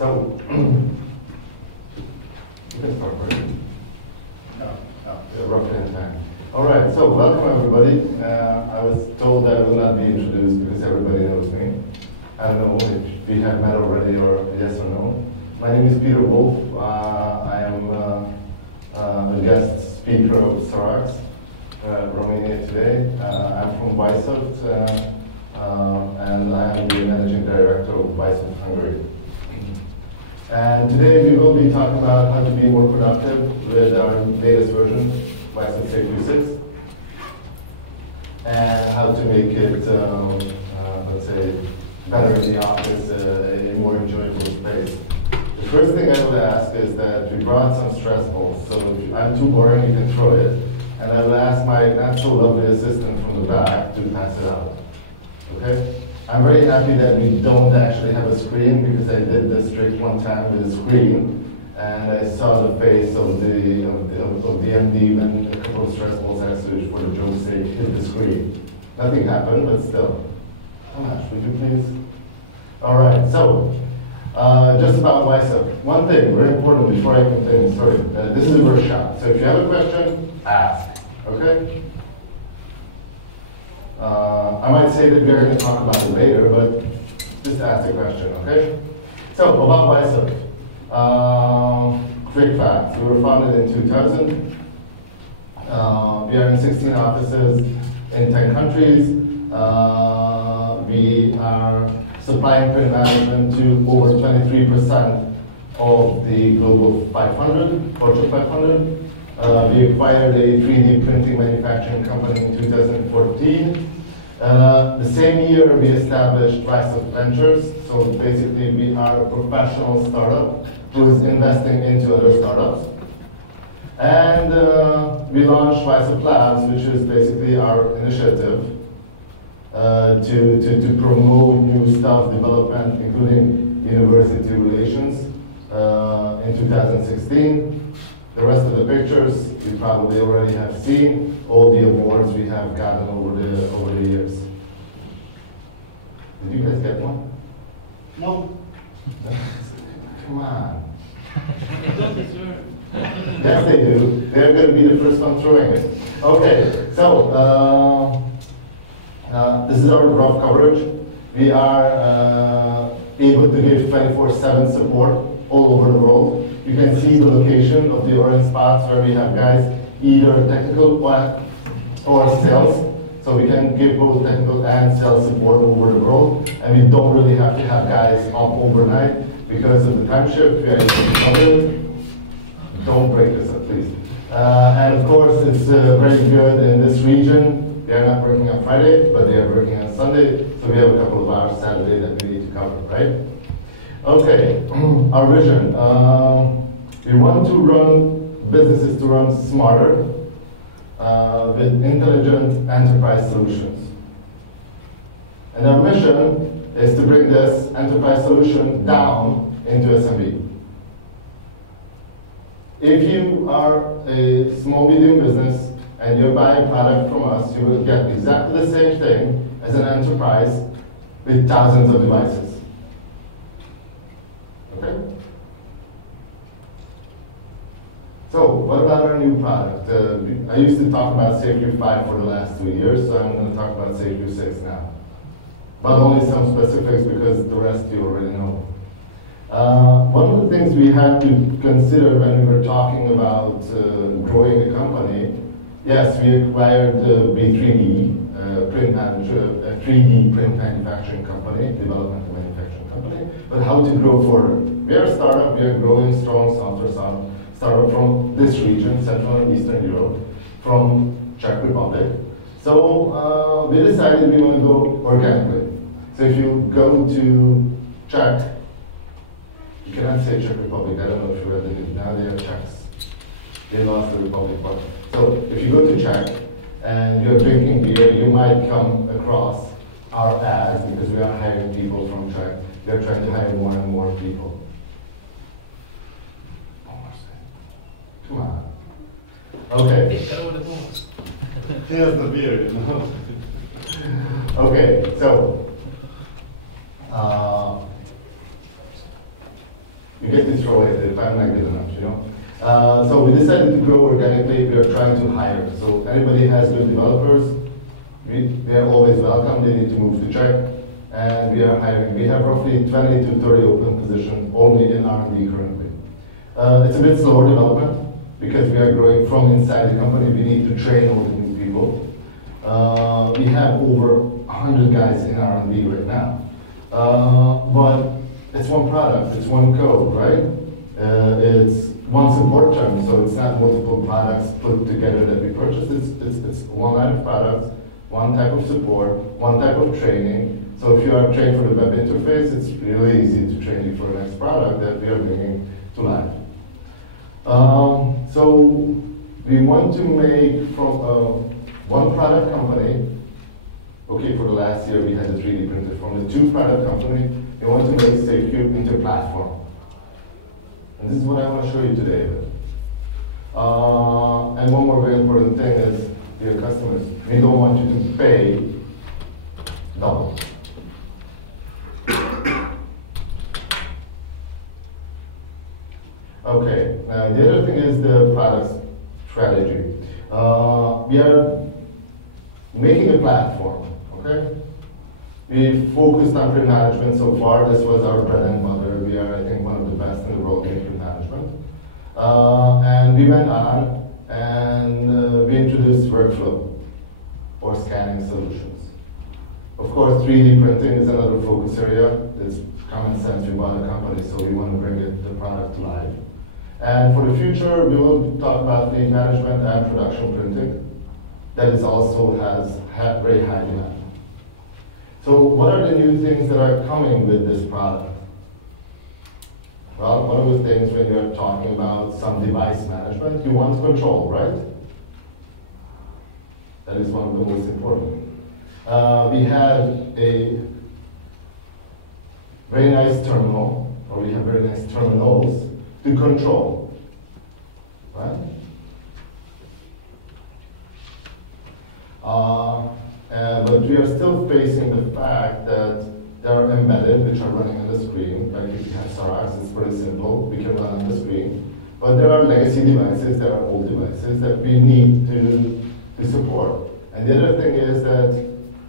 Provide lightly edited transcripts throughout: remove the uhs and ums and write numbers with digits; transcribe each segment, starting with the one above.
So, you can start, right? No, roughly in time. All right, so welcome everybody. I was told that I will not be introduced because everybody knows me. I don't know if we have met already or yes or no. My name is Peter Wolf. I am a guest speaker of xerox, Romania today. I'm from Weissoft, and I am the managing director of Weissoft Hungary. And today we will be talking about how to be more productive with our latest version, Weissoft 6, and how to make it, let's say, better in the office, a more enjoyable space. The first thing I will ask is that we brought some stress balls, so if I'm too boring, you can throw it, and I will ask my not so lovely assistant from the back to pass it out. Okay? I'm very happy that we don't actually have a screen because I did this trick one time with a screen, and I saw the face of the MD when a couple of stress balls actually, for the joke's sake, hit the screen. Nothing happened, but still. Tomasz, would you please? All right, so just about Weissoft. One thing, very important before I continue, sorry, this is a workshop. So if you have a question, ask, okay? I might say that we're going to talk about it later, but just ask the question, okay? So, about Weissoft. Quick facts. We were founded in 2000. We are in 16 offices in 10 countries. We are supplying print management to over 23% of the global 500, Fortune 500. We acquired a 3D printing manufacturing company in 2014. The same year we established Weissoft Ventures. So basically we are a professional startup who is investing into other startups. And we launched Weissoft Labs, which is basically our initiative to promote new staff development, including university relations in 2016. The rest of the pictures you probably already have seen, all the awards we have gotten over the years. Did you guys get one? No. Come on. Yes, they do. They're going to be the first one throwing it. Okay, so this is our rough coverage. We are able to give 24/7 support all over the world. You can see the location of the orange spots where we have guys either technical or sales. So we can give both technical and sales support over the world. And we don't really have to have guys up overnight because of the time shift. We are able to cover it. Don't break this up, please. And of course, it's very good in this region. They are not working on Friday, but they are working on Sunday. So we have a couple of hours Saturday that we need to cover, right? Okay, our vision. We want to run businesses to run smarter with intelligent enterprise solutions. And our mission is to bring this enterprise solution down into SMB. If you are a small medium business and you're buying product from us, you will get exactly the same thing as an enterprise with thousands of devices. Okay? So, what about our new product? I used to talk about SafeView 5 for the last 2 years, so I'm going to talk about SafeView 6 now. But only some specifics because the rest you already know. One of the things we had to consider when we were talking about growing a company, yes, we acquired B3D, print manager, a 3D print manufacturing company, development and manufacturing company, but how to grow forward. We are a startup, we are growing strong software startup from this region, Central and Eastern Europe, from Czech Republic. So we decided we want to go organically. So if you go to Czech, you cannot say Czech Republic, I don't know if you read it, now they are Czechs. They lost the Republic part. So if you go to Czech and you're drinking beer, you might come across our ads because we are hiring people from Czech. They're trying to hire more and more people. Come on. Okay. Here's the beer, you know. Okay, so You get to throw it if I'm not good enough, you know. So we decided to grow organically. We are trying to hire. So anybody has good developers, they are always welcome. They need to move to Czech, and we are hiring. We have roughly 20 to 30 open positions only in R&D currently. It's a bit slower development because we are growing from inside the company. We need to train all the new people. We have over 100 guys in R&D right now, but it's one product, it's one code, right? It's one support term, so it's not multiple products put together that we purchase. It's one line of products, one type of support, one type of training. So if you are trained for the web interface, it's really easy to train you for the next product that we are bringing to life. So we want to make from one product company, okay, for the last year we had a 3D printer. From the two product company, we want to make SafeCube into a platform. And this is what I want to show you today. And one more very important thing is, dear customers, we don't want you to pay double. Okay, the other thing is the product strategy. We are making a platform, okay? We focused on print management so far. This was our bread and butter. We are, I think, one of the best in the world in print management. And we went on and we introduced workflow or scanning solutions. Of course, 3D printing is another focus area. It's common sense. We bought a company, so we want to bring the product to life. And for the future, we will talk about fleet management and production printing. That is also has very high demand. So what are the new things that are coming with this product? Well, one of the things when you're talking about some device management, you want control, right? That is one of the most important. We have a very nice terminal, or we have very nice terminals to control, right? But we are still facing the fact that they are embedded, which are running on the screen. Like if you have xerox, it's pretty simple. We can run on the screen. But there are legacy devices, there are old devices that we need to support. And the other thing is that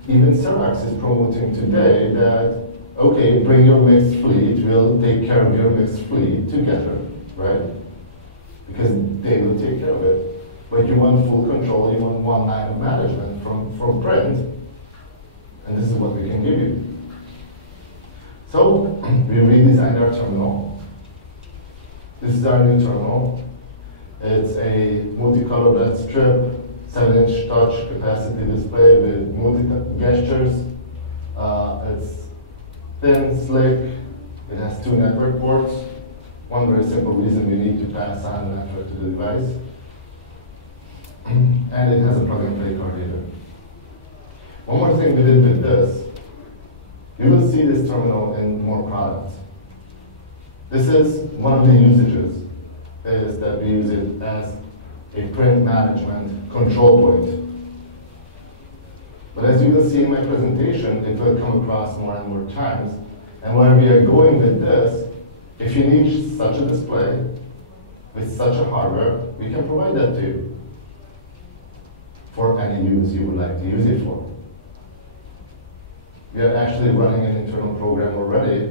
even xerox is promoting today that, okay, bring your mixed fleet, we'll take care of your mixed fleet together, right? Because they will take care of it. But you want full control, you want one line of management from print, and this is what we can give you. So, we redesigned our terminal. This is our new terminal. It's a multicolored red strip, 7-inch touch capacity display with multi-gestures. It's thin, slick. It has 2 network ports. One very simple reason we need to pass on the network to the device. And it has a plug-and-play card reader. One more thing we did with this, you will see this terminal in more products. This is one of the usages, is that we use it as a print management control point. But as you will see in my presentation, it will come across more and more times. And where we are going with this, if you need such a display with such a hardware, we can provide that to you for any use you would like to use it for. We are actually running an internal program already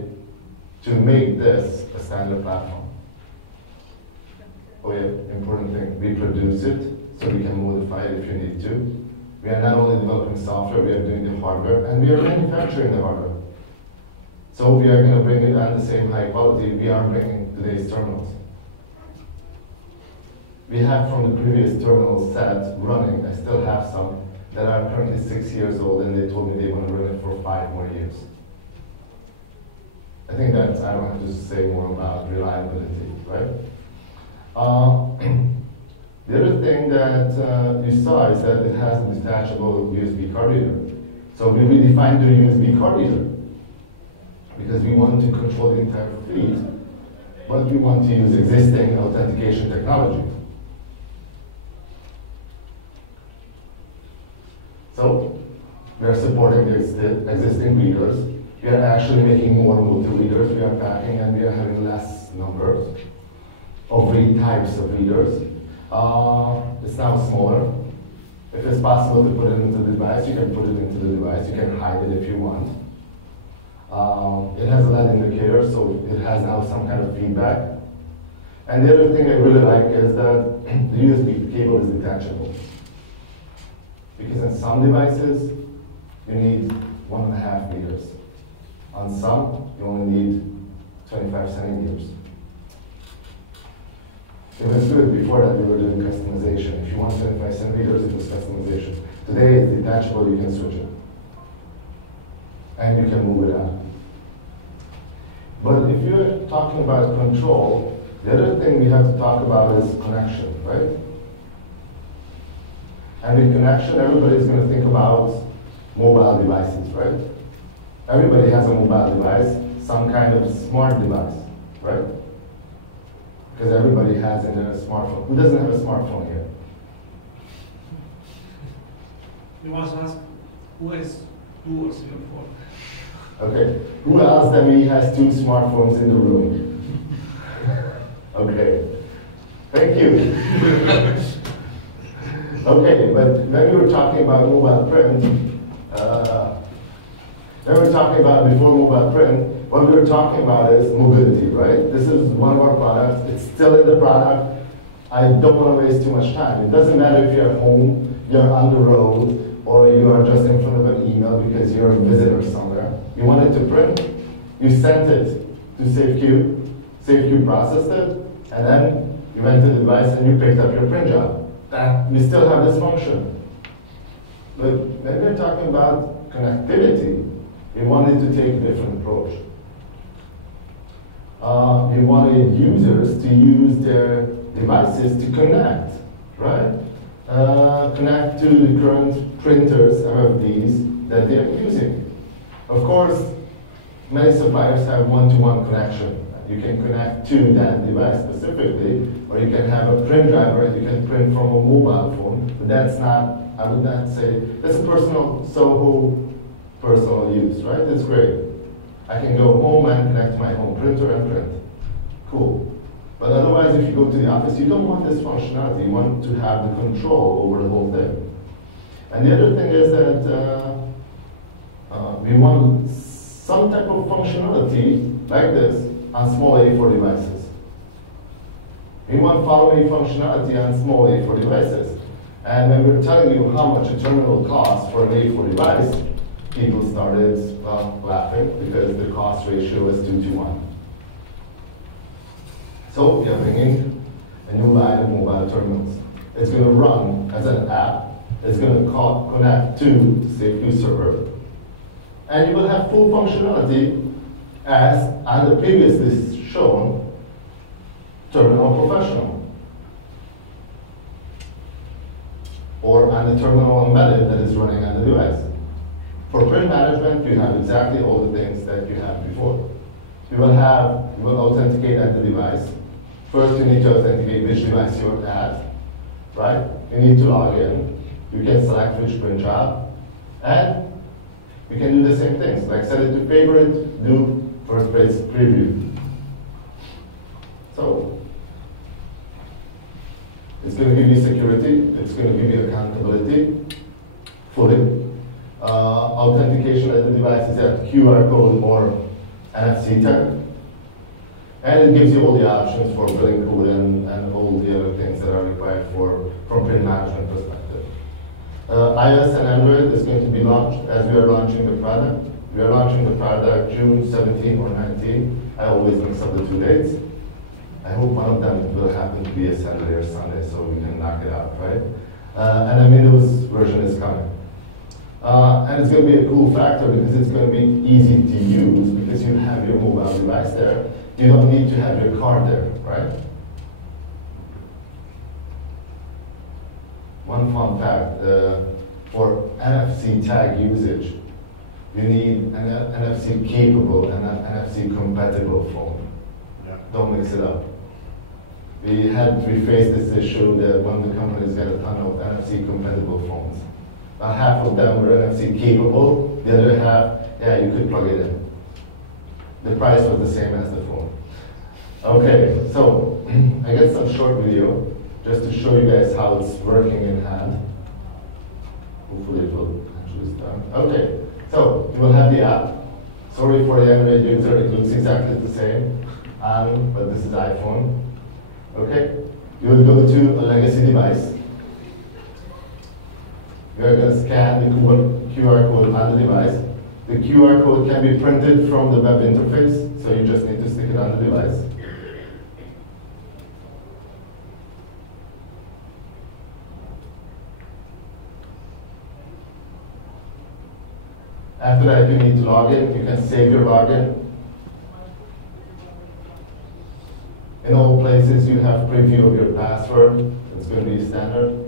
to make this a standard platform. Oh yeah, important thing, we produce it so we can modify it if you need to. We are not only developing software, we are doing the hardware, and we are manufacturing the hardware. So we are going to bring it at the same high quality we are bringing today's terminals. We have from the previous terminal set running, I still have some that are currently 6 years old, and they told me they want to run it for 5 more years. I think that's, I don't have to say more about reliability, right? The other thing that you saw is that it has a detachable USB card reader. So we redefined the USB card reader because we want to control the entire fleet, but we want to use existing authentication technology. So we are supporting the existing readers. We are actually making more multi-readers we are packing, and we are having less numbers of types of readers. It's now smaller. If it's possible to put it into the device, you can put it into the device. You can hide it if you want. It has a LED indicator, so it has now some kind of feedback. And the other thing I really like is that the USB cable is detachable. Because in some devices, you need 1.5 meters. On some, you only need 25 centimeters. It was good. Before that, we were doing customization. If you want 25 centimeters, it was customization. Today, it's detachable, you can switch it. And you can move it out. But if you're talking about control, the other thing we have to talk about is connection, right? And with connection, everybody's going to think about mobile devices, right? Everybody has a mobile device, some kind of smart device, right? Because everybody has in their smartphone. Who doesn't have a smartphone here? You want to ask who has 2 or 3 or 4? Okay. Who else than me has 2 smartphones in the room? Okay. Thank you. Okay, but when we were talking about mobile print, before mobile print, what we were talking about is mobility, right? This is one of our products. It's still in the product. I don't want to waste too much time. It doesn't matter if you're at home, you're on the road, or you are just in front of an email because you're a visitor somewhere. You wanted to print, you sent it to SafeQ. SafeQ processed it, and then you went to the device and you picked up your print job. We still have this function. But when we're talking about connectivity, we wanted to take a different approach. We wanted users to use their devices to connect, right? Connect to the current printers, MFDs, that they're using. Of course, many suppliers have one-to-one connection. You can connect to that device specifically, or you can have a print driver, you can print from a mobile phone, but that's not, I would not say, that's a personal Soho personal use, right? It's great. I can go home and connect to my home printer and print. Cool. But otherwise, if you go to the office, you don't want this functionality. You want to have the control over the whole thing. And the other thing is that we want some type of functionality like this on small A4 devices. We want follow-me functionality on small A4 devices. And when we're telling you how much a terminal costs for an A4 device, people started laughing because the cost ratio is 2 to 1. So we are bringing a new line of mobile terminals. It's going to run as an app. It's going to connect to the SafeQ server. And you will have full functionality as on the previously shown Terminal Professional. Or on the terminal embedded that is running on the device. For print management, you have exactly all the things that you had before. You will authenticate at the device. First, you need to authenticate which device you're at, right? You need to log in. You can select which print job, and you can do the same things, like set it to favorite, do first page preview. So, it's going to give you security, it's going to give you accountability, fully. Authentication at the device is at QR code or NFC tag. And it gives you all the options for billing code and all the other things that are required from print management perspective. iOS and Android is going to be launched as we are launching the product. We are launching the product June 17 or 19. I always mix up the 2 dates. I hope one of them will happen to be a Saturday or Sunday so we can knock it out, right? And a Windows version is coming. And it's going to be a cool factor because it's going to be easy to use because you have your mobile device there. You don't need to have your card there, right? One fun fact, for NFC tag usage, you need an NFC capable and an NFC compatible phone. Yeah. Don't mix it up. We faced this issue that one of the companies got a ton of NFC compatible phones. Half of them were NFC capable, the other half, yeah, you could plug it in. the price was the same as the phone. Okay, so I got some short video just to show you guys how it's working in hand. Hopefully it will actually start. Okay, so you will have the app. Sorry for the Android user, it looks exactly the same, but this is iPhone. Okay, you will go to a legacy device. We are going to scan the QR code on the device. The QR code can be printed from the web interface, so you just need to stick it on the device. After that, you need to log in. You can save your login. In all places, you have preview of your password. It's going to be standard.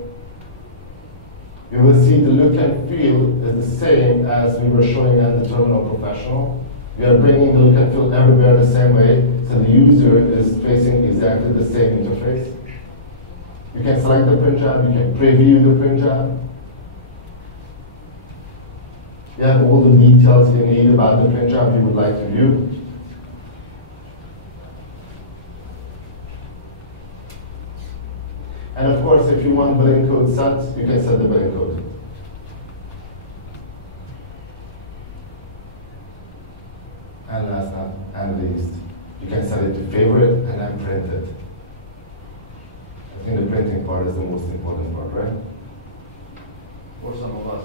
You will see the look and feel is the same as we were showing at the Terminal Professional. We are bringing the look and feel everywhere the same way, so the user is facing exactly the same interface. You can select the print job, you can preview the print job. You have all the details you need about the print job you would like to view. And of course, if you want billing code set, you can set the billing code. And last and least, you can set it to favorite and then print it. I think the printing part is the most important part, right? For some of us.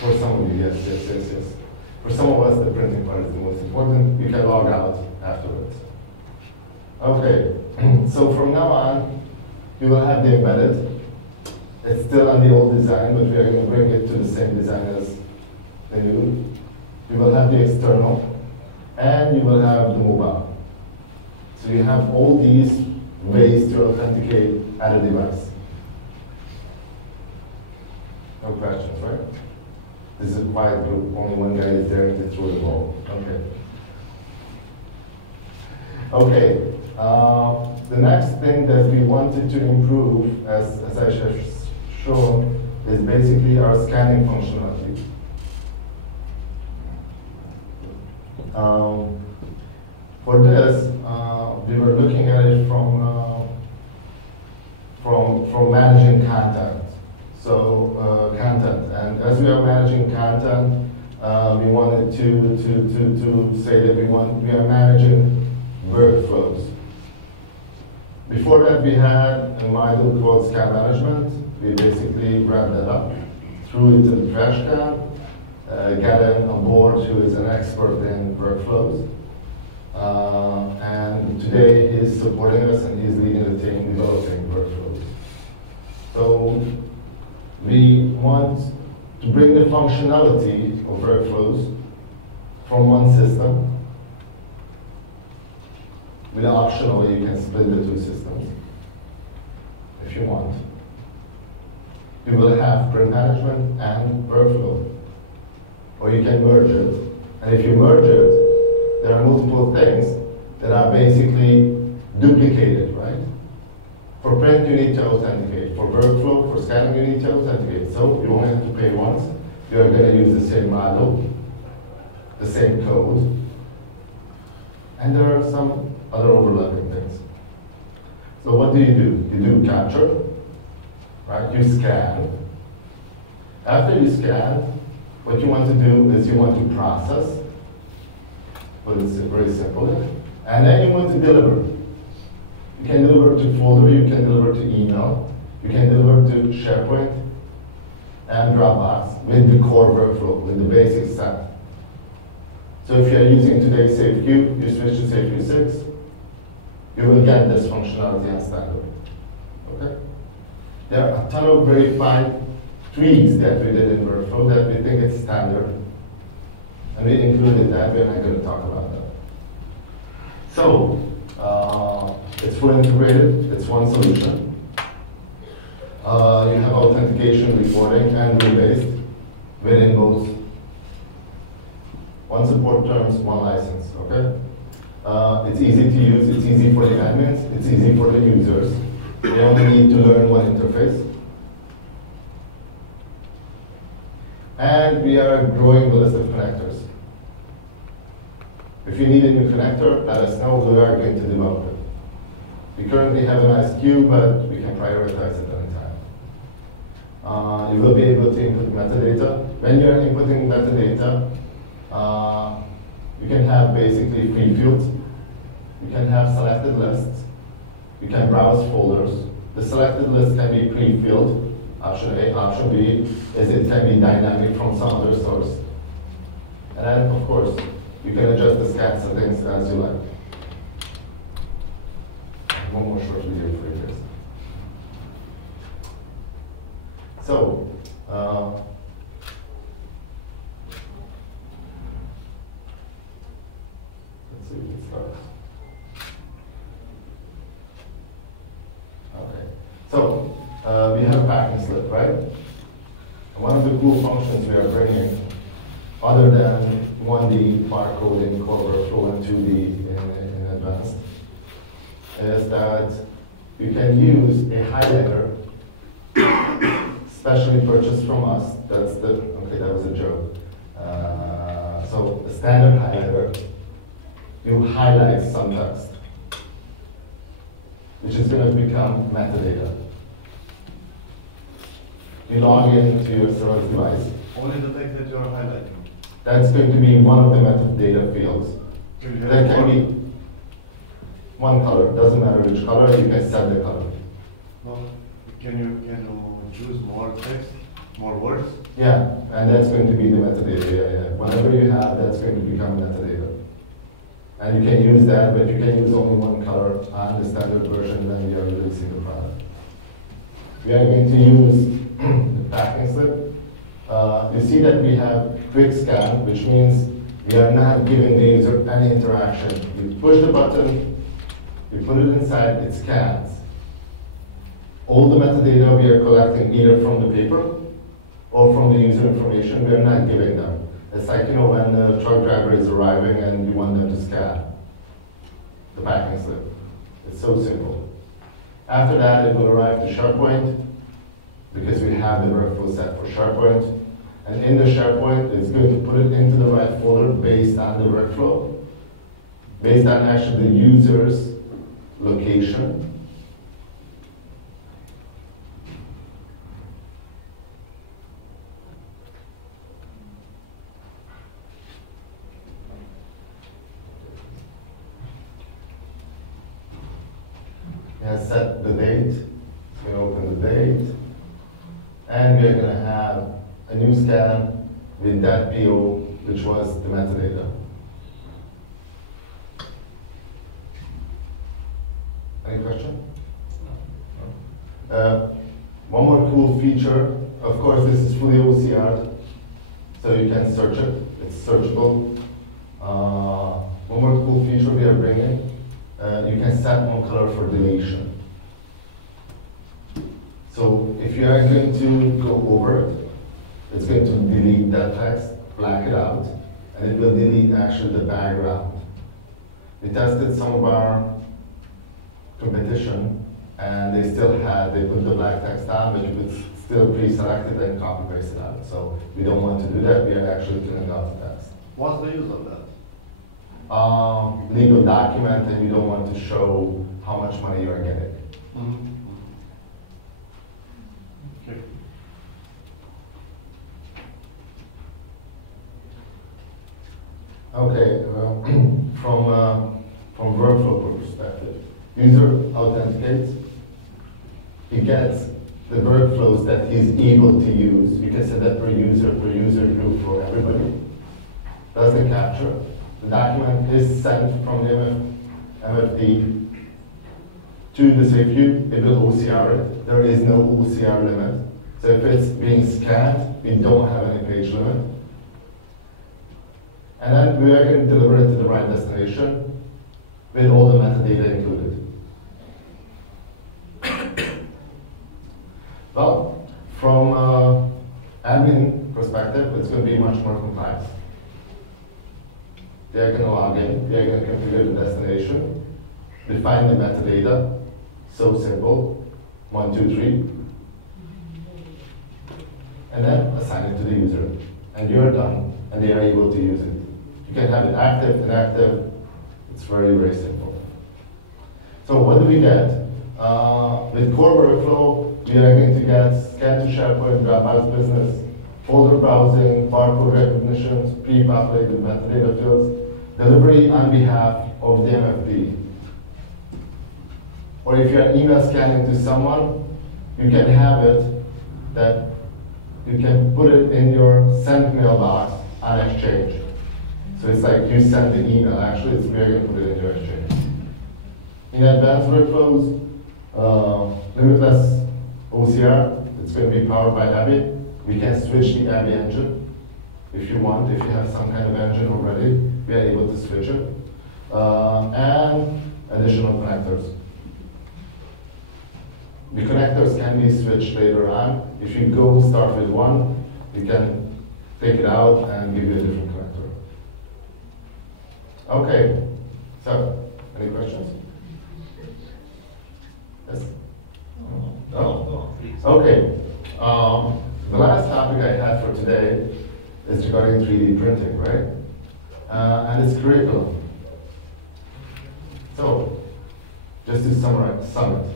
For some of you, yes. For some of us, the printing part is the most important. You can log out afterwards. Okay, so from now on, you will have the embedded. It's still on the old design, but we are going to bring it to the same design as the new. You will have the external, and you will have the mobile. So you have all these ways to authenticate at a device. No questions, right? This is a quiet group. Only one guy is there to throw the ball. Okay. Okay. The next thing that we wanted to improve, as I have shown, is basically our scanning functionality. For this, we were looking at it from managing content. So content, and as we are managing content, we wanted to say that we are managing workflows. Before that, we had a module called scan management. We basically wrapped that up, threw it to the trash can, got in on board who is an expert in workflows. And today he's supporting us and he's leading the team developing workflows. So we want to bring the functionality of workflows from one system. With optionally, you can split the two systems if you want. You will have print management and workflow. Or you can merge it. And if you merge it, there are multiple things that are basically duplicated, right? For print, you need to authenticate. For workflow, for scanning, you need to authenticate. So you only have to pay once. You are going to use the same model, the same code. And there are some other overlapping things. So what do? You do capture, right? You scan. After you scan, what you want to do is you want to process, but it's very simple. And then you want to deliver. You can deliver to folder, you can deliver to email, you can deliver to SharePoint and Dropbox with the core workflow, with the basic set. So if you are using today's SafeQ, you switch to SafeQ 6, you will get this functionality on standard. Okay? There are a ton of very fine tweaks that we did in workflow that we think it's standard. And we included that, we're not going to talk about that. So, it's fully integrated, it's one solution. You have authentication, reporting, and rule-based within both. One support terms, one license, okay? It's easy to use, it's easy for the admins, it's easy for the users. They only need to learn one interface. And we are growing the list of connectors. If you need a new connector, let us know. We are going to develop it. We currently have a nice queue, but we can prioritize it anytime. You will be able to input metadata. When you are inputting metadata, you can have basically free fields. You can have selected lists. You can browse folders. The selected list can be pre-filled. Option A. Option B is it can be dynamic from some other source. And then, of course, you can adjust the scan settings as you like. One more short video for you guys. So, let's see if it starts. Okay. So, we have a packing slip, right? One of the cool functions we are bringing, other than 1D barcoding core workflow and 2D in advanced, is that you can use a highlighter specially purchased from us. That's the, okay, that was a joke. So a standard highlighter, you highlight some text, which is going to become metadata. You log into your xerox device. Only the text that you are highlighting. That's going to be one of the metadata fields. That can be one color. Doesn't matter which color. You can set the color. No. Can you choose more text, more words? Yeah, and that's going to be the metadata. Yeah. Whatever you have, that's going to become metadata. And you can use that, but you can use only one color on the standard version when we are releasing the product. We are going to use the packing slip. You see that we have quick scan, which means we are not giving the user any interaction. You push the button, you put it inside, it scans. All the metadata we are collecting either from the paper or from the user information, we are not giving them. It's like, you know, when the truck driver is arriving and you want them to scan the packing slip. It's so simple. After that, it will arrive to SharePoint because we have the workflow set for SharePoint. And in the SharePoint, it's going to put it into the right folder based on the workflow, based on actually the user's location. It has set the date. It's going to open the date. And we're going to have a new scan with that PO, which was the metadata. Any question? One more cool feature. Of course, this is fully OCR, so you can search it. It's searchable. One more cool feature we are bringing. You can set one color for deletion. So if you are going to go over it, it's going to delete that text, black it out, and it will delete actually the background. We tested some of our competition, and they still had, they put the black text on, but you could still pre-select it and copy paste it out. So we don't want to do that. We are actually cleaning out the text. What's the use of that? Legal document, and you don't want to show how much money you are getting. Mm-hmm. Okay. Okay, from workflow perspective, user authenticates. He gets the workflows that he's able to use. You can set that per user group for everybody. Does the capture. The document is sent from the MFD to the safe queue. It will OCR it. There is no OCR limit. So if it's being scanned, we don't have any page limit. And then we are going to deliver it to the right destination with all the metadata included. Well, from admin perspective, it's going to be much more complex. They are going to log in, they are going to configure the destination, define the metadata, so simple, 1, 2, 3, and then assign it to the user. And you're done, and they are able to use it. You can have it active, inactive. It's very, very simple. So what do we get? With core workflow, we are going to get scan to SharePoint, Dropbox Business, folder browsing, barcode recognition, pre-populated metadata fields, delivery on behalf of the MFP. Or if you're email scanning to someone, you can have it that you can put it in your sent mailbox on Exchange. So it's like you send the email. Actually, we are going to put it in your Exchange. In advanced workflows, limitless OCR, it's going to be powered by Abby. We can switch the Abby engine if you want. If you have some kind of engine already, we are able to switch it. And additional connectors. The connectors can be switched later on. If you start with one, you can take it out and give you a different connector. Okay, so, any questions? Yes? No? Okay. The last topic I had for today is regarding 3D printing, right? And its curriculum. So, just to sum it.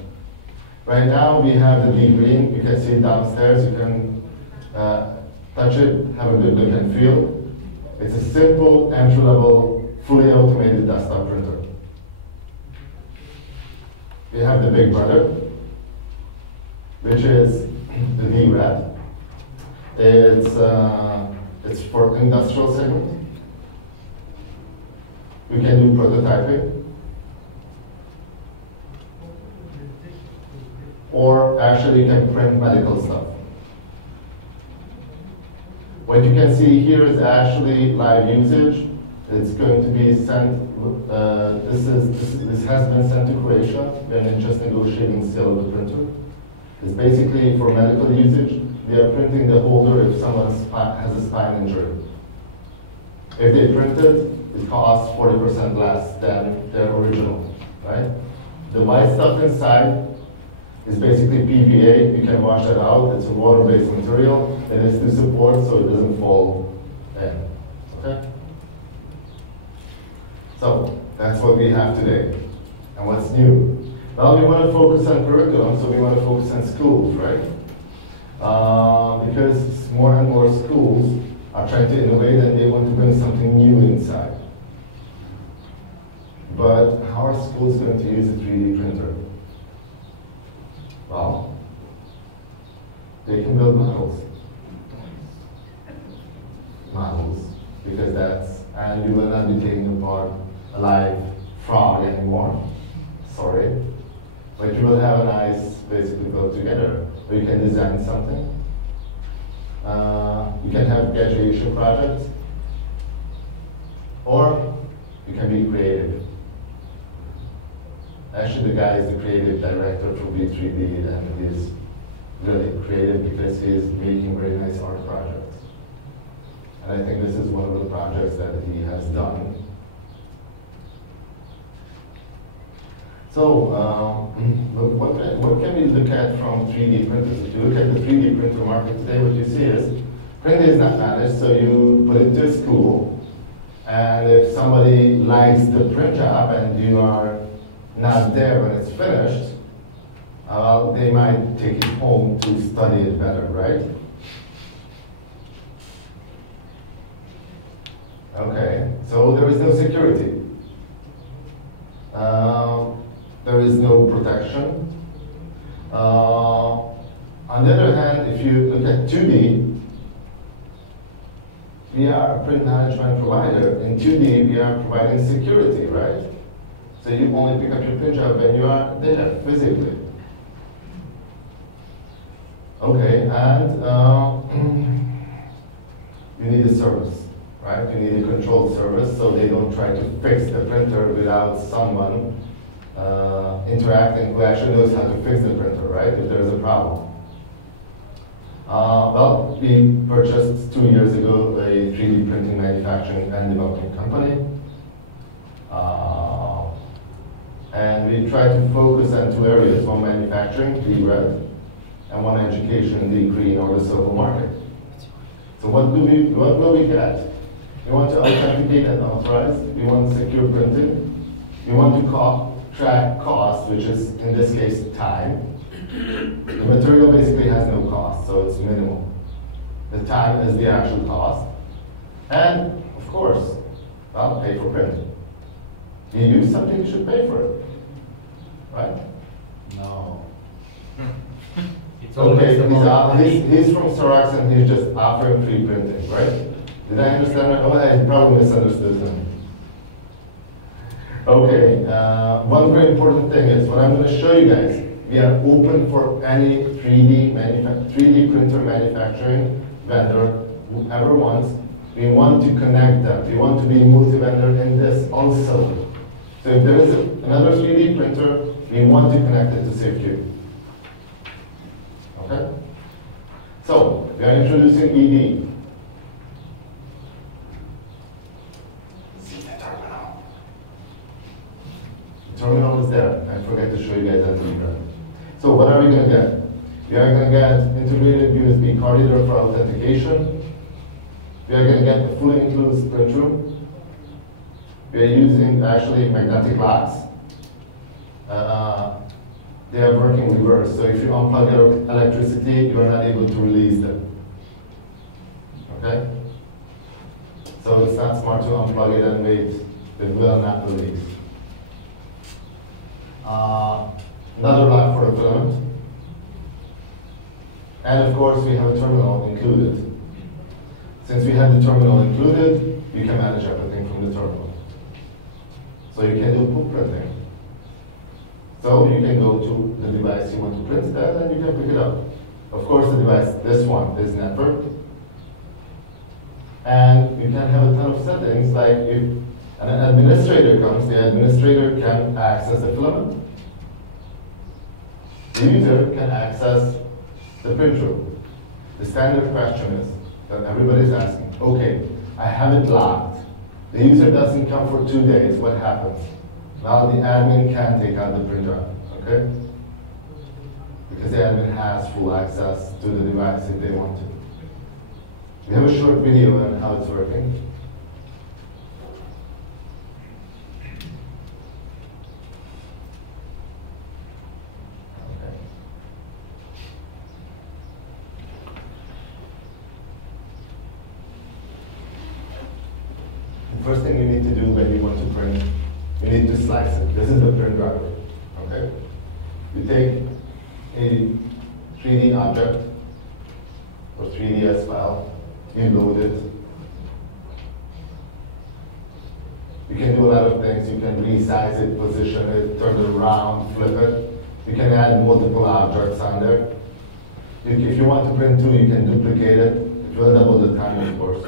Right now we have the D-Green. You can see it downstairs. You can touch it, have a good look and feel. It's a simple, entry-level, fully automated desktop printer. We have the big brother, which is the D-Red. It's for industrial segment. We can do prototyping. Or actually you can print medical stuff. What you can see here is actually live usage. It's going to be sent, this has been sent to Croatia. We're just negotiating sale of the printer. It's basically for medical usage. We are printing the holder if someone has a spine injury. If they print it, it costs 40% less than their original, right? The white stuff inside is basically PVA. You can wash that out. It's a water-based material. It is to support so it doesn't fall in. Okay? So that's what we have today. And what's new? Well, we want to focus on curriculum, so we want to focus on schools, right? Because more and more schools are trying to innovate and they want to bring something new inside. But how are schools going to use a 3D printer? Well, they can build models. Because and you will not be taking apart a live frog anymore. Sorry. But you will have a nice, basically built together, where you can design something. You can have graduation projects. Or you can be creative. Actually, the guy is the creative director for B3D, and he's really creative because he's making very nice art projects. And I think this is one of the projects that he has done. So, what can we look at from 3D printers? If you look at the 3D printer market today, what you see is printing is not managed, so you put it to school, and if somebody likes the print job and you are not there when it's finished, they might take it home to study it better, right? Okay, so there is no security. There is no protection. On the other hand, if you look at 2D, we are a print management provider. In 2D, we are providing security, right? So you only pick up your print job when you are there, physically. Okay, and you need a service, right? You need a controlled service so they don't try to fix the printer without someone interacting who actually knows how to fix the printer, right? If there's a problem. Well, we purchased 2 years ago a 3D printing manufacturing and development company. And we try to focus on 2 areas, one manufacturing, the red, and one education, the green or the silver market. So what will we get? You want to authenticate and authorize. You want secure printing. You want to track cost, which is, in this case, time. The material basically has no cost, so it's minimal. The time is the actual cost. And, of course, well, pay for printing. You use something, you should pay for it. Right? No. It's always about he's from xerox and he's just offering free printing, right? Did I understand that? Oh, I probably misunderstood him. Okay, one very important thing is what I'm going to show you guys. We are open for any 3D printer manufacturing vendor, whoever wants. We want to connect them. We want to be multi-vendor in this also. So if there is another 3D printer, we want to connect it to SafeCube. Okay? So, we are introducing ED. See the terminal. The terminal is there. I forgot to show you guys that later. So what are we going to get? We are going to get integrated USB card reader for authentication. We are going to get a fully enclosed print room. We are using actually magnetic locks. They are working reverse, so if you unplug your electricity, you are not able to release them. Okay? So it's not smart to unplug it and wait. It will not release. Another lock for the filament. And of course, we have a terminal included. Since we have the terminal included, you can manage everything from the terminal. So you can do pool printing. So you can go to the device you want to print that and you can pick it up. Of course, the device, this one, is networked. And you can have a ton of settings, like if an administrator comes, the administrator can access the filament. The user can access the print room. The standard question is, that everybody's asking, okay, I have it locked. The user doesn't come for 2 days, what happens? Well, the admin can take out the printer, okay? Because the admin has full access to the device if they want to. We have a short video on how it's working. Okay. The first thing you need to do when you want to print, you need to slice it. This is the print driver, okay? You take a 3D object or 3ds file, you load it. You can do a lot of things. You can resize it, position it, turn it around, flip it. You can add multiple objects on there. If you want to print two, you can duplicate it. It will double the time, of course.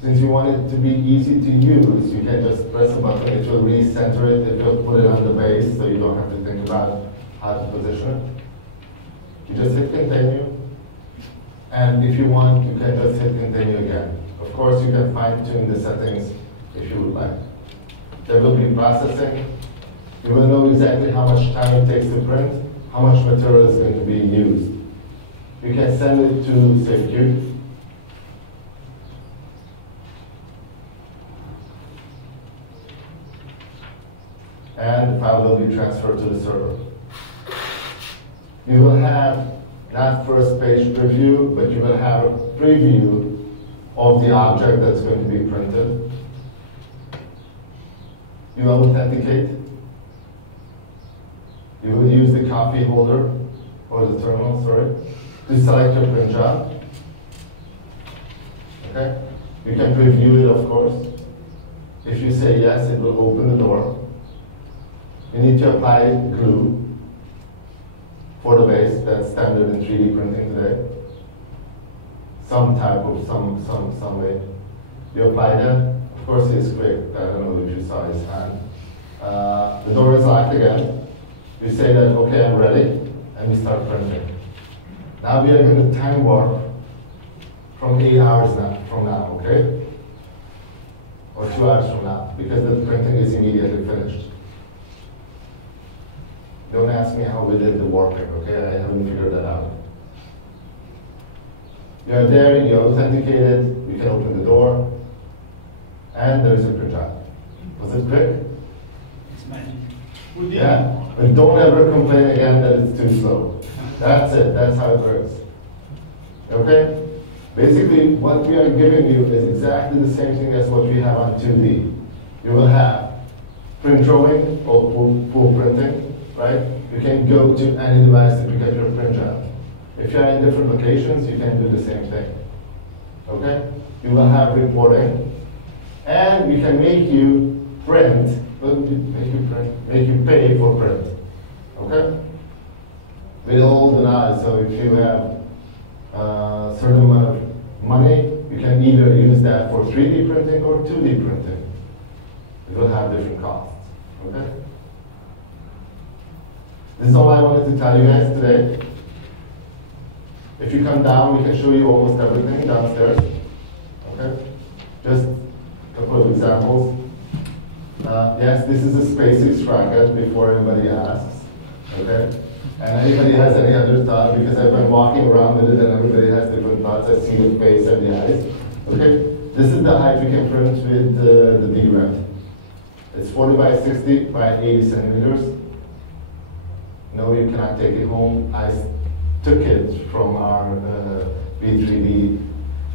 Since you want it to be easy to use, you can just press a button, it will recenter it, it will put it on the base, so you don't have to think about how to position it. You just hit continue, and if you want, you can just hit continue again. Of course, you can fine-tune the settings if you would like. There will be processing. You will know exactly how much time it takes to print, how much material is going to be used. You can send it to SafeCube. And the file will be transferred to the server. You will have not first page preview, but you will have a preview of the object that's going to be printed. You will authenticate. You will use the copy holder, or the terminal, sorry, to select your print job. Okay? You can preview it, of course. If you say yes, it will open the door. You need to apply glue for the base. That's standard in 3D printing today. Some type of, some way. You apply that. Of course, he's quick. I don't know if you saw his hand. The door is locked again. You say that, okay, I'm ready, and we start printing. Now we are going to time warp from 8 hours from now, okay? Or 2 hours from now, because the printing is immediately finished. Don't ask me how we did the warping, okay? I haven't figured that out. You are there, you're authenticated, you can open the door, and there's a printout. Was it quick? It's magic. Yeah, but don't ever complain again that it's too slow. That's it, that's how it works. Okay? Basically, what we are giving you is exactly the same thing as what we have on 2D. You will have print drawing or pool printing, right? You can go to any device to pick up your printout. If you are in different locations, you can do the same thing. Okay? You will have reporting, and we can make you print, make you pay for print. Okay? With all the knowledge. So if you have a certain amount of money, you can either use that for 3D printing or 2D printing. It will have different costs. Okay? This is all I wanted to tell you guys today. If you come down, we can show you almost everything downstairs. Okay? Just a couple of examples. Yes, this is a SpaceX rocket before anybody asks. Okay? And anybody has any other thought, because I've been walking around with it and everybody has different thoughts. I see the face and the eyes. Okay? This is the height we can print with the DRAM. It's 40 by 60 by 80 centimeters. No, you cannot take it home. I took it from our B3D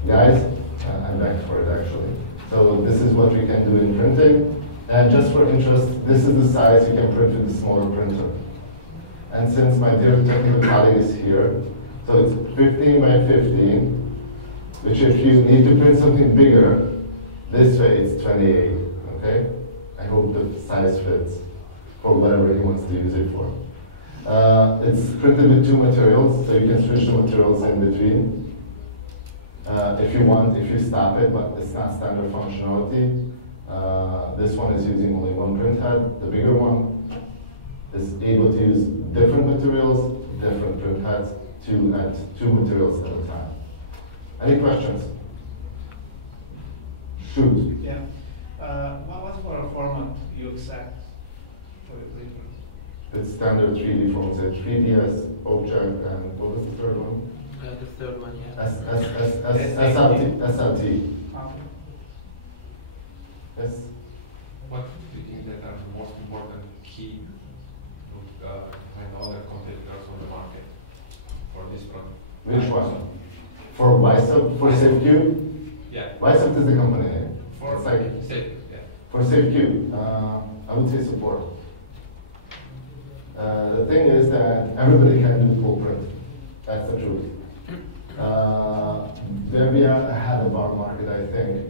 guys. I'm back for it actually. So this is what we can do in printing. And just for interest, this is the size you can print with a smaller printer. And since my dear technical colleague is here, so it's 15 by 15, which if you need to print something bigger, this way it's 28, okay? I hope the size fits for whatever he wants to use it for. It's printed with 2 materials, so you can switch the materials in between. If you want, if you stop it, but it's not standard functionality. This one is using only 1 print head. The bigger one is able to use different materials, different print heads, at 2 materials at a time. Any questions? Shoot. Yeah. What for a format you accept for the printer? It's standard 3D forms, 3ds, object, and what was the third one? The third one, yeah. SLT. Yes. What do you think that are the most important key behind all the competitors on the market for this product? Which one? For Bicep, for SafeQ? Yeah. Bicep is the company name. For It's like, safe, yeah. for SafeQ, I would say support. The thing is that everybody can do full print. That's the truth. Where we are ahead of our market, I think,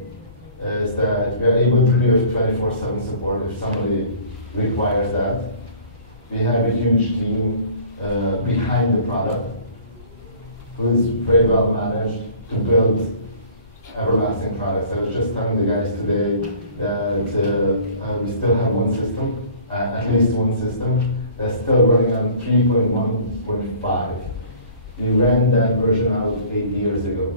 is that we are able to give 24/7 support if somebody requires that. We have a huge team behind the product who is very well managed to build everlasting products. I was just telling the guys today that we still have one system, at least one system, that's still running on 3.1.5. We ran that version out 8 years ago.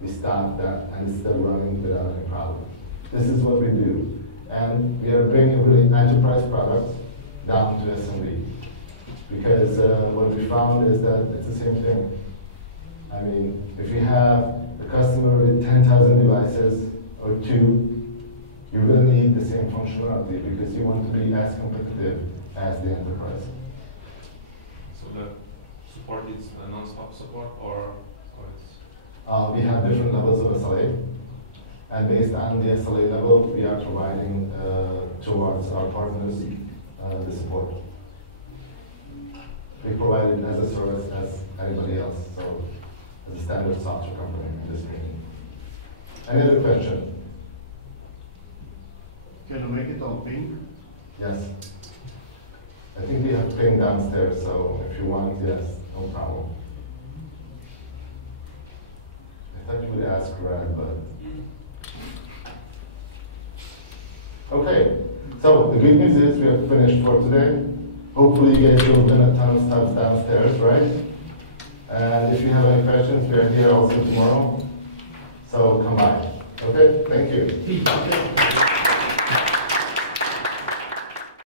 We stopped that and it's still running without any problem. This is what we do. And we are bringing really enterprise products down to SMB. Because what we found is that it's the same thing. I mean, if you have a customer with 10,000 devices or 2, you really need the same functionality because you want to be as competitive as the enterprise. So the support is a non-stop support or it's? We have different levels of SLA. And based on the SLA level, we are providing towards our partners the support. We provide it as a service as anybody else, so as a standard software company in this meeting. Any other question? Can you make it all pink? Yes. I think we have ping downstairs, so if you want, yes, no problem. I thought you would ask Red, but. Okay, so the good news is we have finished for today. Hopefully you guys will win a ton of stuff downstairs, right? And if you have any questions, we are here also tomorrow. So come by. Okay, thank you.